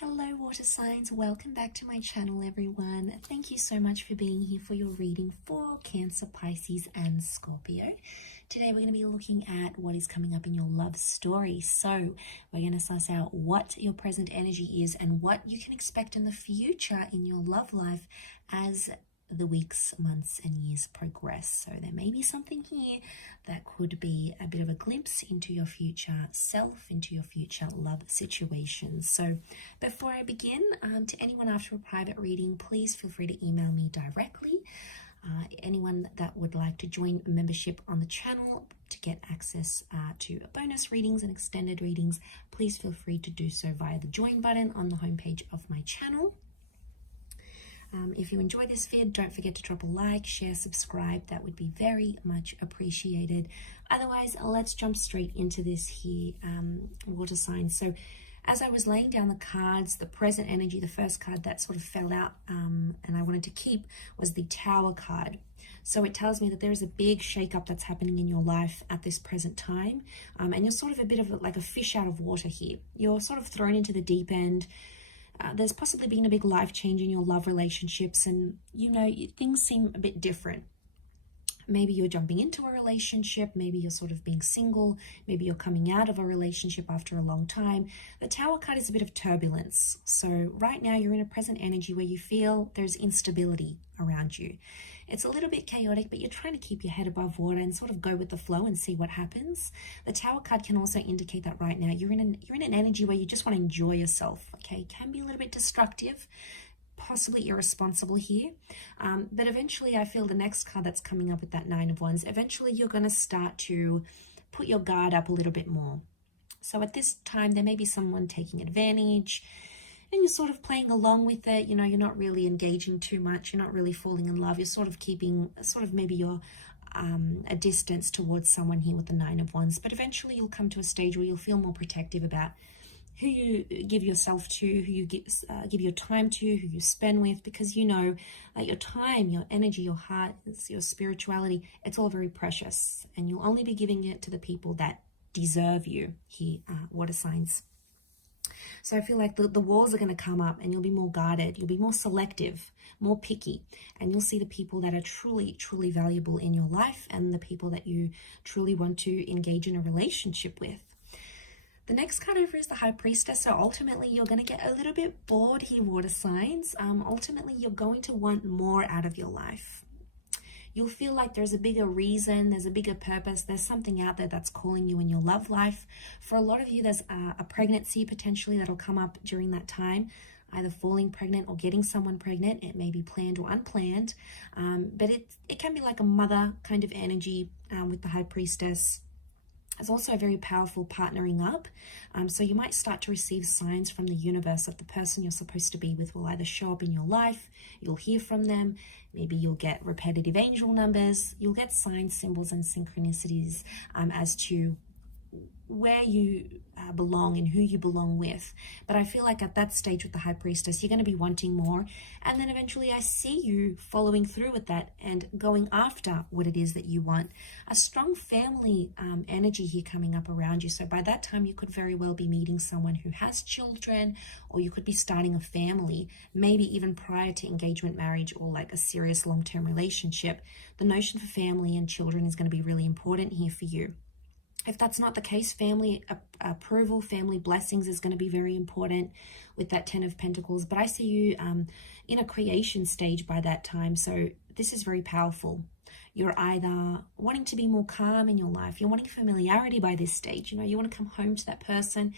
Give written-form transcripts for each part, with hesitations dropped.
Hello water signs, welcome back to my channel everyone. Thank you so much for being here for your reading for Cancer, Pisces and Scorpio. Today we're going to be looking at what is coming up in your love story. So we're going to suss out what your present energy is and what you can expect in the future in your love life as the weeks, months and years progress. So there may be something here that could be a bit of a glimpse into your future self, into your future love situations. So before I begin, to anyone after a private reading, please feel free to email me directly. Anyone that would like to join a membership on the channel to get access to bonus readings and extended readings, please feel free to do so via the join button on the homepage of my channel. If you enjoy this vid, don't forget to drop a like, share, subscribe. That would be very much appreciated. Otherwise, let's jump straight into this here, water signs. So as I was laying down the cards, the present energy, the first card that sort of fell out and I wanted to keep was the Tower card. So it tells me that there is a big shakeup that's happening in your life at this present time. And you're sort of a bit of like a fish out of water here. You're sort of thrown into the deep end. There's possibly been a big life change in your love relationships and, things seem a bit different. Maybe you're jumping into a relationship, maybe you're sort of being single, maybe you're coming out of a relationship after a long time. The Tower card is a bit of turbulence. So right now you're in a present energy where you feel there's instability around you. It's a little bit chaotic, but you're trying to keep your head above water and sort of go with the flow and see what happens. The Tower card can also indicate that right now you're in an energy where you just want to enjoy yourself, okay? It can be a little bit destructive, possibly irresponsible here, but eventually I feel the next card that's coming up with that Nine of Wands, eventually you're going to start to put your guard up a little bit more. So at this time there may be someone taking advantage and you're sort of playing along with it. You're not really engaging too much, you're not really falling in love, you're sort of keeping maybe you're a distance towards someone here with the Nine of Wands, but eventually you'll come to a stage where you'll feel more protective about who you give yourself to, who you give your time to, who you spend with, because you know that your time, your energy, your heart, your spirituality, it's all very precious, and you'll only be giving it to the people that deserve you here, water signs. So I feel like the walls are going to come up and you'll be more guarded, you'll be more selective, more picky, and you'll see the people that are truly, truly valuable in your life and the people that you truly want to engage in a relationship with. The next card over is the High Priestess. So ultimately, you're going to get a little bit bored here, water signs. Ultimately, you're going to want more out of your life. You'll feel like there's a bigger reason, there's a bigger purpose, there's something out there that's calling you in your love life. For a lot of you, there's a pregnancy potentially that'll come up during that time, either falling pregnant or getting someone pregnant. It may be planned or unplanned, but it can be like a mother kind of energy with the High Priestess. It's also a very powerful partnering up. So you might start to receive signs from the universe that the person you're supposed to be with will either show up in your life, you'll hear from them, maybe you'll get repetitive angel numbers, you'll get signs, symbols, and synchronicities as to where you belong and who you belong with. But I feel like at that stage with the High Priestess, you're going to be wanting more, and then eventually I see you following through with that and going after what it is that you want. A strong family energy here coming up around you. So by that time you could very well be meeting someone who has children, or you could be starting a family, maybe even prior to engagement, marriage, or like a serious long-term relationship. The notion for family and children is going to be really important here for you. If that's not the case, family approval, family blessings is going to be very important with that Ten of Pentacles. But I see you in a creation stage by that time. So this is very powerful. You're either wanting to be more calm in your life. You're wanting familiarity by this stage. You want to come home to that person,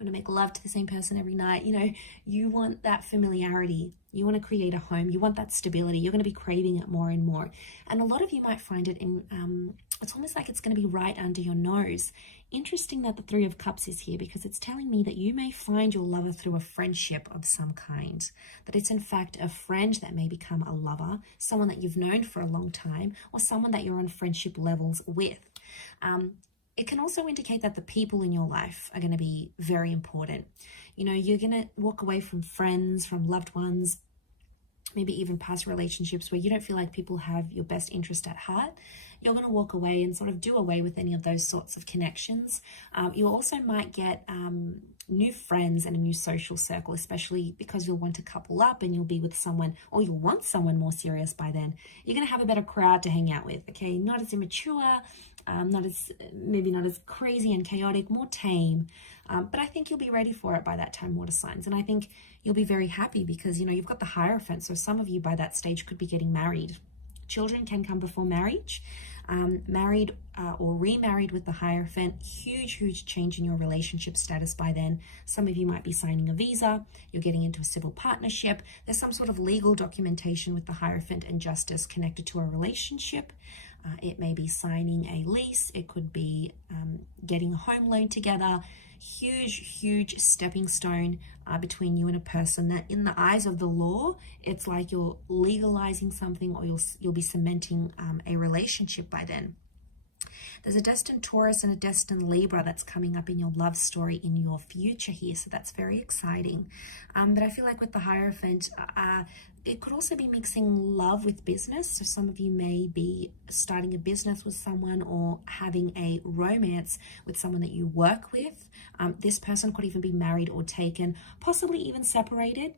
want to make love to the same person every night. You want that familiarity. You want to create a home. You want that stability. You're going to be craving it more and more. And a lot of you might find it in, it's almost like it's going to be right under your nose. Interesting that the Three of Cups is here, because it's telling me that you may find your lover through a friendship of some kind. That it's in fact a friend that may become a lover, someone that you've known for a long time, or someone that you're on friendship levels with. It can also indicate that the people in your life are going to be very important. You're going to walk away from friends, from loved ones, maybe even past relationships where you don't feel like people have your best interest at heart. You're going to walk away and sort of do away with any of those sorts of connections. You also might get new friends and a new social circle, especially because you'll want to couple up and you'll be with someone, or you'll want someone more serious by then. You're going to have a better crowd to hang out with, okay? Not as immature, maybe not as crazy and chaotic, more tame. But I think you'll be ready for it by that time, water signs. And I think you'll be very happy because, you know, you've got the Hierophant. So some of you by that stage could be getting married. Children can come before marriage. Married or remarried with the Hierophant, huge change in your relationship status by then. Some of you might be signing a visa, you're getting into a civil partnership, there's some sort of legal documentation with the Hierophant and Justice connected to a relationship. It may be signing a lease, it could be getting a home loan together. Huge stepping stone between you and a person that in the eyes of the law, it's like you're legalizing something, or you'll be cementing a relationship by then. There's a destined Taurus and a destined Libra that's coming up in your love story in your future here, so that's very exciting. But I feel like with the Hierophant, it could also be mixing love with business. So some of you may be starting a business with someone or having a romance with someone that you work with. This person could even be married or taken, possibly even separated.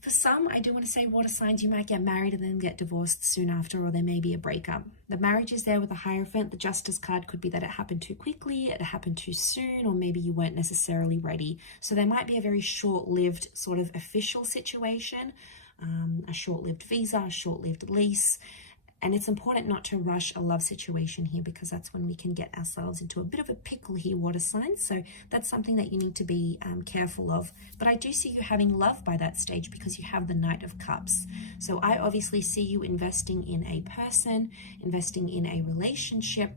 For some, I do want to say water signs, you might get married and then get divorced soon after, or there may be a breakup. The marriage is there with the Hierophant. The Justice card could be that it happened too quickly, it happened too soon, or maybe you weren't necessarily ready. So there might be a very short-lived sort of official situation, a short-lived visa, a short-lived lease. And it's important not to rush a love situation here, because that's when we can get ourselves into a bit of a pickle here, water signs. So that's something that you need to be careful of. But I do see you having love by that stage because you have the Knight of Cups. So I obviously see you investing in a person, investing in a relationship,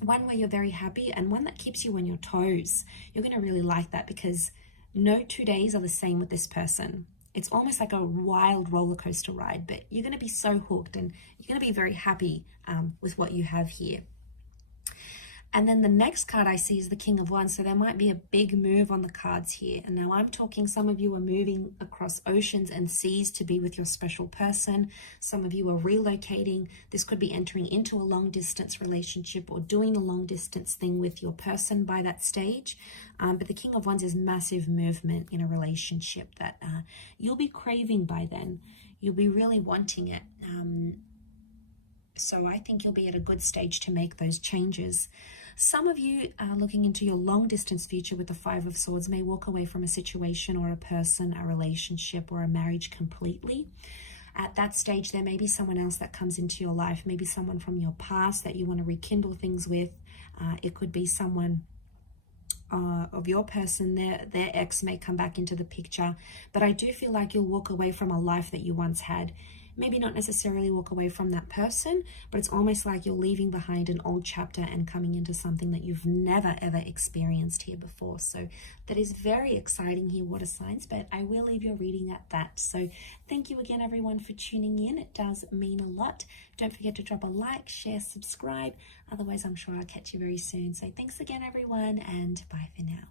one where you're very happy and one that keeps you on your toes. You're going to really like that because no 2 days are the same with this person. It's almost like a wild roller coaster ride, but you're going to be so hooked and you're going to be very happy with what you have here. And then the next card I see is the King of Wands. So there might be a big move on the cards here. And now I'm talking, some of you are moving across oceans and seas to be with your special person. Some of you are relocating. This could be entering into a long distance relationship or doing a long distance thing with your person by that stage. But the King of Wands is massive movement in a relationship that you'll be craving by then. You'll be really wanting it. So I think you'll be at a good stage to make those changes. Some of you looking into your long distance future with the Five of Swords may walk away from a situation or a person, a relationship or a marriage completely. At that stage, there may be someone else that comes into your life, maybe someone from your past that you want to rekindle things with. It could be someone of your person, their ex may come back into the picture. But I do feel like you'll walk away from a life that you once had. Maybe not necessarily walk away from that person, but it's almost like you're leaving behind an old chapter and coming into something that you've never ever experienced here before. So that is very exciting here, water signs, but I will leave your reading at that. So thank you again, everyone, for tuning in. It does mean a lot. Don't forget to drop a like, share, subscribe. Otherwise, I'm sure I'll catch you very soon. So thanks again, everyone, and bye for now.